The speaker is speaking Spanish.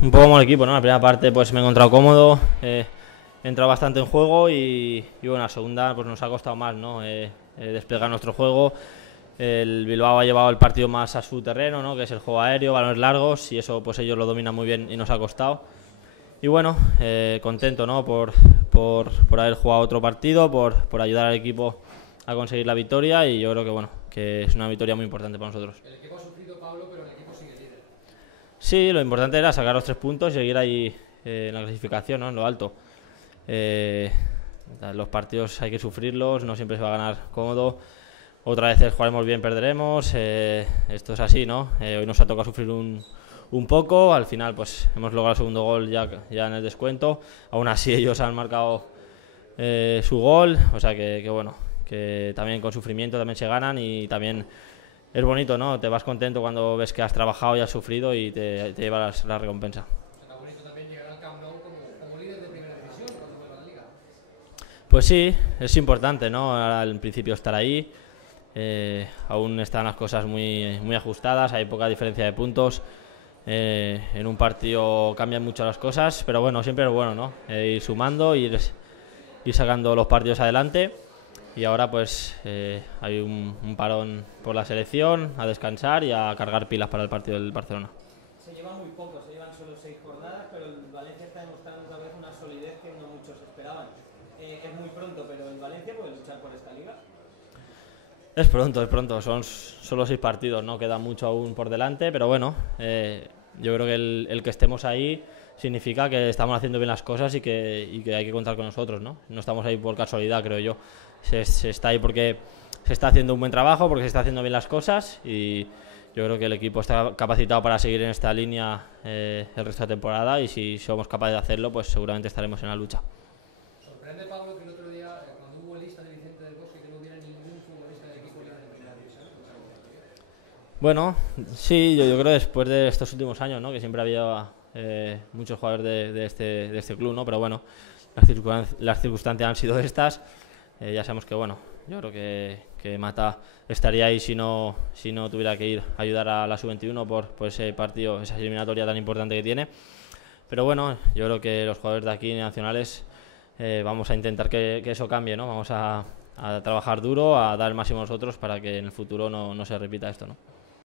Un poco como el equipo, ¿no? La primera parte pues me he encontrado cómodo, he entrado bastante en juego y bueno, la segunda pues nos ha costado más, ¿no? Desplegar nuestro juego. El Bilbao ha llevado el partido más a su terreno, ¿no? Que es el juego aéreo, balones largos, y eso pues ellos lo dominan muy bien y nos ha costado. Y bueno, contento, ¿no? Por haber jugado otro partido, por ayudar al equipo a conseguir la victoria, y yo creo que bueno, que es una victoria muy importante para nosotros. El equipo ha sufrido, Pablo, pero el equipo sigue líder. Sí, lo importante era sacar los 3 puntos y seguir ahí en la clasificación, ¿no? En lo alto. Eh, los partidos hay que sufrirlos, no siempre se va a ganar cómodo. Otra vez jugaremos bien, perderemos. Esto es así, ¿no? Hoy nos ha tocado sufrir un poco. Al final, pues hemos logrado el segundo gol ya en el descuento. Aún así, ellos han marcado su gol. O sea que bueno, que también con sufrimiento también se ganan, y también es bonito, ¿no? Te vas contento cuando ves que has trabajado y has sufrido y te llevas la recompensa. Será bonito también llegar al Camp Nou como líder de primera división cuando vuelva a la liga. Pues sí, es importante, ¿no? Al principio estar ahí. Aún están las cosas muy ajustadas, hay poca diferencia de puntos. En un partido cambian mucho las cosas, pero bueno, siempre es bueno, ¿no? Ir sumando, ir sacando los partidos adelante. Y ahora pues hay un parón por la selección, a descansar y a cargar pilas para el partido del Barcelona. Se llevan muy poco, se llevan solo 6 jornadas, pero el Valencia está demostrando otra vez una solidez que no muchos esperaban. Es muy pronto, pero el Valencia puede luchar por esta liga. Es pronto, son solo 6 partidos, no queda mucho aún por delante, pero bueno, yo creo que el que estemos ahí significa que estamos haciendo bien las cosas y que hay que contar con nosotros, ¿no? No estamos ahí por casualidad, creo yo. Se está ahí porque se está haciendo un buen trabajo, porque se está haciendo bien las cosas, y yo creo que el equipo está capacitado para seguir en esta línea el resto de temporada, y si somos capaces de hacerlo, pues seguramente estaremos en la lucha. Sorprende, Pablo, que el otro día, cuando hubo lista de Vicente del Bosque, que no hubiera ningún futbolista del equipo líder de primera división. Bueno, sí, yo creo que después de estos últimos años, ¿no? Que siempre había muchos jugadores de este club, ¿no? Pero bueno, las circunstancias han sido estas. Ya sabemos que, bueno, yo creo que Mata estaría ahí si no tuviera que ir a ayudar a la Sub-21 por ese partido, esa eliminatoria tan importante que tiene. Pero bueno, yo creo que los jugadores de aquí nacionales vamos a intentar que eso cambie, ¿no? Vamos a trabajar duro, a dar el máximo nosotros para que en el futuro no se repita esto, ¿no?